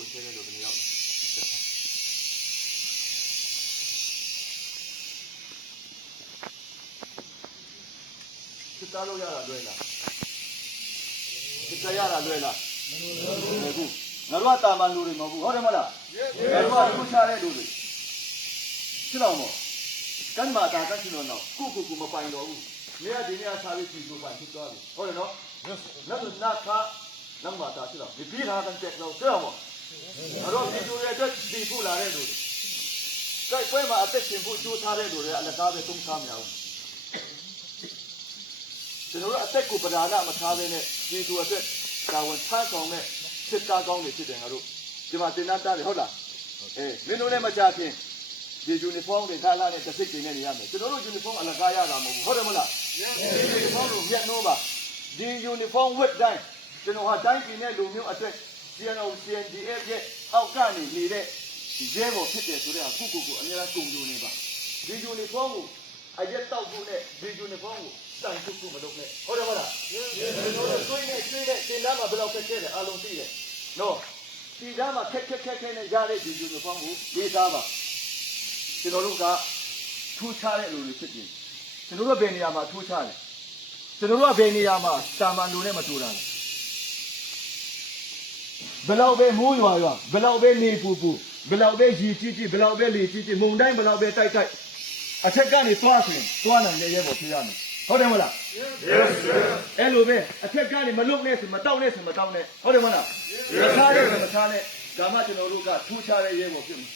ဝင်ဆဲတဲ့လူတွေရောက်စစ်သားလို့ရတာလွယ်လားစစ်သားရတာလွယ်လားမလွယ်ဘူးငါတို့ကတာမန်လူတွေမဟုတ်ဘူးဟုတ်တယ်မလားငါတို့ကခုချတဲ့လူတွေဖြစ်တော့မို့ကမ်းမာတာကရှင်တော့ကိုမပိုင်တော့ဘူးနေရာဒီနေရာစားပြီးပြည်သူပိုင်ဖြစ်သွားပြီဟုတ်တယ်နော်နောက်ခါနောက်မှာတာဖြစ်တော့ဒီပြည်သားကန်တက်တော့တွေ့အောင်မို့ငါတို့ပြည်သူရဲ့အတွက်ပြည်ဖို့လာတဲ့လူတွေတိုက်ပွဲမှာအသက်ရှင်ဖို့ကြိုးစားတဲ့လူတွေအလကားပဲသုံးစားမရဘူးကျွန်တော်တို့အသက်ကိုပဓာနမထားဘဲနဲ့ပြည်သူအတွက်တာဝန်ထမ်းဆောင်တဲ့စစ်သားကောင်းတွေဖြစ်တယ်ငါတို့ဒီမှာတင်သားတယ်ဟုတ်လားမင်းတို့လည်းမကြခင်ဒီယူနီဖောင်းတွေခါလာတဲ့တစ်စစ်တွေနဲ့နေရမယ်ကျွန်တော်တို့ယူနီဖောင်းအလကားရတာမဟုတ်ဘူးဟုတ်တယ်မလားဒီယူနီဖောင်းကိုမျက်နှိုးပါဒီယူနီဖောင်းဝတ်တိုင်းကျွန်တော်ဟာတိုင်းပြည်နဲ့လူမျိုးအတွက် CNDF ရဲ့အောက်ကနေနေတဲ့ဒီရဲဘော်ဖြစ်တယ်ဆိုတဲ့အခုကိုအများကြီးကုန်လို့နေပါဒီယူနီဖောင်းကိုအရက်တောက်ဖို့နဲ့ဒီယူနီဖောင်းကိုတိုင်ခုမလုပ်နဲ့ဟုတ်တယ်မလားကျွန်တော်တို့တွေးနေတင်သားမှာဘယ်လောက်ခက်ခဲတယ်အားလုံးသိတယ်နော်ဒီသားမှာခက်နဲ့ရတဲ့ဒီယူနီဖောင်းကိုလေးစားပါကျွန်တော်တို့ကထူးခြားတဲ့လူတွေဖြစ်တယ်ကျွန်တော်တို့ဘယ်နေရာမှာထူးခြားလဲကျွန်တော်တို့ကဘယ်နေရာမှာတာမန်လူနဲ့မတူတာလဲဘယ်လောက်ပဲမိုးရွာဘယ်လောက်ပဲနေပူဘယ်လောက်ပဲရေကြီးဘယ်လောက်ပဲလေကြီးမုန်တိုင်းဘယ်လောက်ပဲတိုက်အထက်ကနေသွားဆိုရင်သွားနိုင်တဲ့ရဲဘော်ဖြစ်ရမယ်ဟုတ်တယ်မလား yes sir အဲ့လိုပဲအထက်ကနေမလုံနဲ့ဆိုမတောက်နဲ့ဆိုမတောက်နဲ့ဟုတ်တယ်မလားမထားနဲ့ဆိုမထားနဲ့ဒါမှကျွန်တော်တို့ကထူးခြားတဲ့ရဲဘော်ဖြစ်မယ်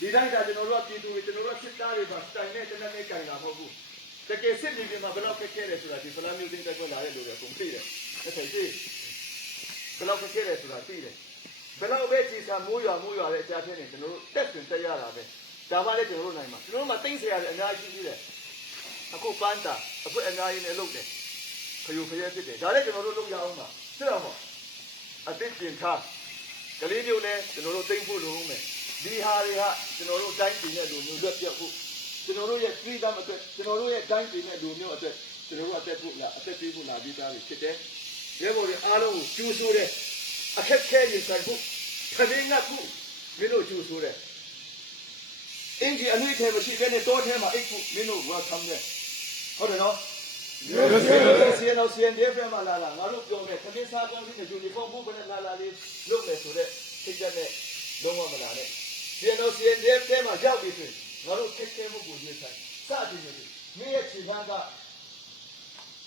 ဒီတိုင်းကကျွန်တော်တို့ကပြည်သူတွေကျွန်တော်တို့စစ်သားတွေပါတိုင်နဲ့တနက်နဲ့ကြိုင်တာမဟုတ်ဘူးတကယ်စစ်မြေပြင်မှာဘယ်လောက်ခက်ခဲတယ်ဆိုတာဒီဖလားမျိုးသိတဲ့ကွလာတဲ့လူတွေအကုန်သိတယ်အဲ့ဒါသိဘယ်လောက်ခက်ခဲတယ်ဆိုတာသိတယ်ဘယ်လောက်ပဲကြည်စာမိုးရွာတဲ့အကြတဲ့ကျွန်တော်တို့တက်တွင်တက်ရတာပဲဒါမှလည်းကျွန်တော်တို့နိုင်မှာကျွန်တော်တို့မှာသိမ့်เสียရတယ်အများကြီးရှိသေးတယ်အခုပန်းတာအခုအများကြီးနဲ့လုပ်တယ်ခယူဖရဲဖြစ်တယ်ဒါလည်းကျွန်တော်တို့လုပ်ရအောင်ပါသိအောင်ပါအသစ်ပြင်ထားကလေးမျိုးလည်းကျွန်တော်တို့သိမ့်ဖို့လိုအောင်မယ်ဒီဟာတွေဟာကျွန်တော်တို့တိုင်းပြည်နဲ့လူမျိုးလွတ်ပြတ်ဖို့ကျွန်တော်တို့ရဲ့ freedom အတွက်ကျွန်တော်တို့ရဲ့တိုင်းပြည်နဲ့လူမျိုးအတွက်ကျွန်တော်တို့အသက်ပေးဖို့လာပြီးသားတွေဖြစ်တယ်ရဲဘော်တွေအားလုံးကိုကျူးဆိုးတဲ့အခက်ခဲရင်ဆိုင်ဖို့ခရင်းငတ်ဖို့မင်းတို့ကျူးဆိုးတဲ့အင်ဂျီအနွေးထဲမရှိဘဲနဲ့တောထဲမှာအိတ်ဖို့မင်းတို့ welcome တယ်ဟုတ်တယ်နော်CNDF မှာလာငါတို့ပြောမယ်ခရင်းစားကောင်းတဲ့ယူနီဖောင်းဖို့ဘယ်နဲ့လာလေးလုပ်မယ်ဆိုတဲ့စိတ်ဓာတ်နဲ့လုံးဝမလာနဲ့CNDF ထဲမှာရောက်ပြီဆိုရင်ငါတို့ခက်ခဲမှုကိုရွေးဆိုင်စသည်ဖြင့်မင်းရဲ့ခြေပန်းက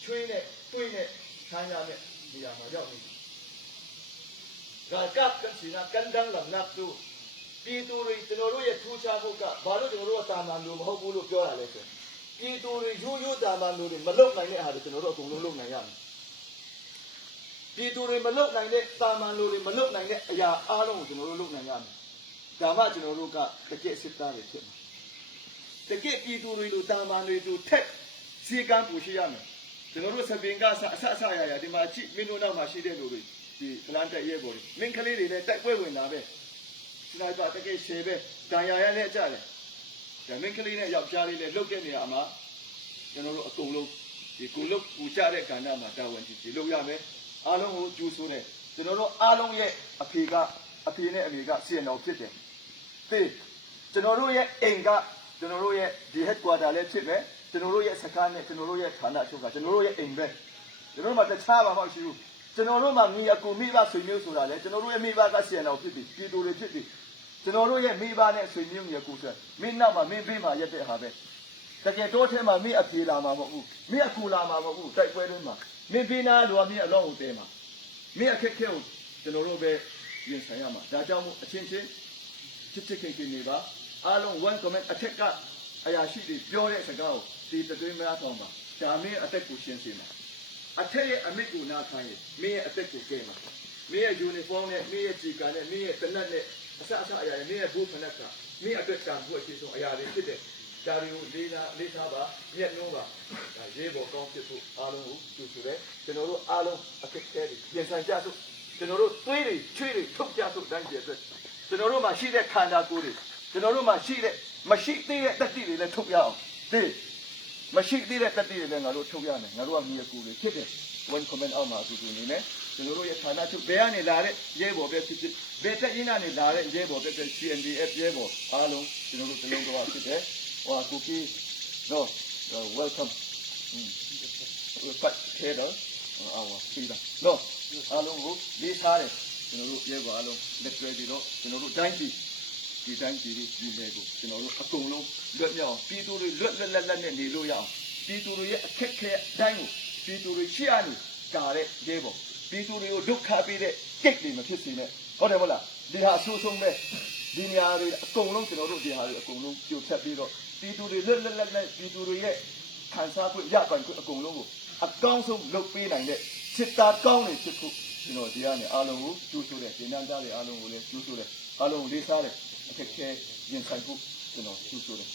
ချွေးနဲ့တွေးနဲ့ဆန်းရမယ်နေရာမှာရောက်နေကပ်ကန်စီနာကန်ဒန်းလမ်နပ်သူပြည်သူတွေကျွန်တော်တို့ရဲ့ထူးခြားမှုကဘာလို့ကျွန်တော်တို့ကတာမန်လူမဟုတ်ဘူးလို့ပြောရလဲဆိုပြည်သူတွေရိုးတာမန်လူတွေမလုံနိုင်တဲ့အားတွေကျွန်တော်တို့အကုန်လုံးလုံနိုင်ရမယ်ပြည်သူတွေမလုံနိုင်တဲ့တာမန်လူတွေမလုံနိုင်တဲ့အရာအားလုံးကိုကျွန်တော်တို့လုံနိုင်ရမယ်ဒါမှကျွန်တော်တို့ကတကယ့်စစ်သားတွေဖြစ်မှာတကယ့်ပြည်သူတွေလိုတာမန်တွေတို့ထက်စီကံပူရှိရမယ်ကျွန်တော်တို့စပင်ကအဆရဒီမှာချိမင်းတို့နောက်မှာရှိတဲ့လူတွေဒီဖလန်တက်ရဲပေါ်မင်းကလေးတွေလည်းတိုက်ပွဲဝင်တာပဲစနိုက်ပါတကယ်ရှယ်ပဲဒဏ်ရာရလည်းကြတယ်ဒါမင်းကလေးနဲ့ယောက်ျားလေးလည်းလှုပ်တဲ့နေရာမှာကျွန်တော်တို့အကုန်လုံးဒီကိုလှုပ်ပူကြတဲ့ကဏ္ဍမှာတာဝန်ကြီးလှုပ်ရမယ်အားလုံးကိုကျူးဆိုးတယ်ကျွန်တော်တို့အားလုံးရဲ့အဖေနဲ့အမေကစီရင်တော်ဖြစ်တယ်သိကျွန်တော်တို့ရဲ့အိမ်ကကျွန်တော်တို့ရဲ့ဒီ headquarter လည်းဖြစ်မယ်ကျွန်တော်တို့ရဲ့စခန်းနဲ့ကျွန်တော်တို့ရဲ့ဌာနချုပ်ကကျွန်တော်တို့ရဲ့အိမ်ပဲကျွန်တော်တို့မှာတခြားဘာမှမရှိဘူးကျွန်တော်တို့မှာမိအကူမိဘဆွေမျိုးဆိုတာလေကျွန်တော်တို့ရဲ့မိဘကစီရင်တော်ဖြစ်ပြီပြည်သူတွေဖြစ်ပြီကျွန်တော်တို့ရဲ့မိဘနဲ့ဆွေမျိုးမျိုးကိုဆိုမင်းနောက်မှာမင်းဘေးမှာရက်တဲ့ဟာပဲတကယ်တော့ထဲမှာမင်းအပြေလာမှာမဟုတ်ဘူးမင်းအကူလာမှာမဟုတ်ဘူးတိုက်ပွဲတွင်းမှာမင်းဘေးနာလူကမင်းအလောင်းကိုတဲမှာမင်းအခက်ခဲကိုကျွန်တော်တို့ပဲရင်ဆိုင်ရမှာဒါကြောင့်မို့အချင်းချင်းချစ်ခင်နေပါအားလုံး one comment အထက်ကအရာရှိတွေပြောတဲ့စကားကိုဒီတသွေးများဆောင်ပါဒါမင်းအသက်ကိုရှင်းစေမှာအထက်ရဲ့အမိတ်ကိုနားခိုင်းရင်မင်းရဲ့အသက်ကိုကဲမှာမင်းရဲ့ uniform နဲ့မင်းရဲ့ជីကာနဲ့မင်းရဲ့တနတ်နဲ့အစအရာနဲ့မင်းရဲ့ဘုဖနက်ကမင်းအတွက်တန်ဖို့အရှိဆုံးအရာတွေဖြစ်တဲ့ဒါတွေကိုလေးစားပါမျက်နှိုးပါဒါရေးပေါ်ကောင်းဖြစ်ဖို့အားလုံးကိုကျူဆိုတယ်ကျွန်တော်တို့အားလုံးအခက်အခဲတွေပြင်ဆင်ကြစို့ကျွန်တော်တို့သွေးတွေချွေးတွေထုတ်ကြစို့တိုင်းပြည်အတွက်ကျွန်တော်တို့မှာရှိတဲ့ခန္ဓာကိုယ်တွေကျွန်တော်တို့မှာရှိတဲ့မရှိသေးတဲ့တတိတွေလည်းထုတ်ရအောင်သိ မရှိသေးတဲ့တတိတွေလည်းငါတို့ထုတ်ရမယ်ငါတို့ကမြေကူတွေဖြစ်တယ် one comment အောက်မှာအတူတူနေနဲ့ကျွန်တော်တို့ရဲ့ဌာနချုပ်ဘယ်ကနေလာတဲ့ရဲဘော်ပဲဖြစ်ဖြစ်ဘယ်တက်ရင်းကနေလာတဲ့ရဲဘော်ပဲဖြစ် CNDF ရဲဘော်အားလုံးကျွန်တော်တို့တလုံးတော့ဖြစ်တယ်ဟိုကူကီ no welcome ပတ်ခဲတော့အော်ပြီးတာ no အားလုံးကိုလေးစားတယ်ကျွန်တော်တို့ရဲဘော်အားလုံးလက်တွဲပြီးတော့ကျွန်တော်တို့တိုင်းပြည်ဒီတိုင်းပြည်ဒီနယ်ကိုကျွန်တော်တို့အကုန်လုံးလွတ်မြောက်ပြည်သူတွေလွတ်လပ်နဲ့နေလို့ရအောင်ပြည်သူတွေရဲ့အခက်ခဲအတိုင်းကိုပြည်သူတွေရှိရနေကာတဲ့ရဲဘော်ပြည်သူတွေကိုဒုက္ခပေးတဲ့ကိတ်တွေမဖြစ်စေနဲ့ဟုတ်တယ်မဟုတ်လားဒီဟာအဆိုးဆုံးပဲဒီနေရာတွေအကုန်လုံးကျွန်တော်တို့ဒီဟာတွေအကုန်လုံးပြိုဖျက်ပြီးတော့ပြည်သူတွေလွတ်လပ်နဲ့ပြည်သူတွေရဲ့ခံစား권ရပိုင်권အကုန်လုံးကိုအကောင်းဆုံးလုပ်ပေးနိုင်တဲ့စစ်သားကောင်းတွေဖြစ်ဖို့ကျွန်တော်ဒီကနေအားလုံးကိုကျူးဆိုတယ်ဒီနန်းသားတွေအားလုံးကိုလည်းကျူးဆိုတယ်အားလုံးကိုလေးစားတယ်အခက်ခဲရင်ဆိုင်ဖို့ကျွန်တော်ကျူးဆိုတယ်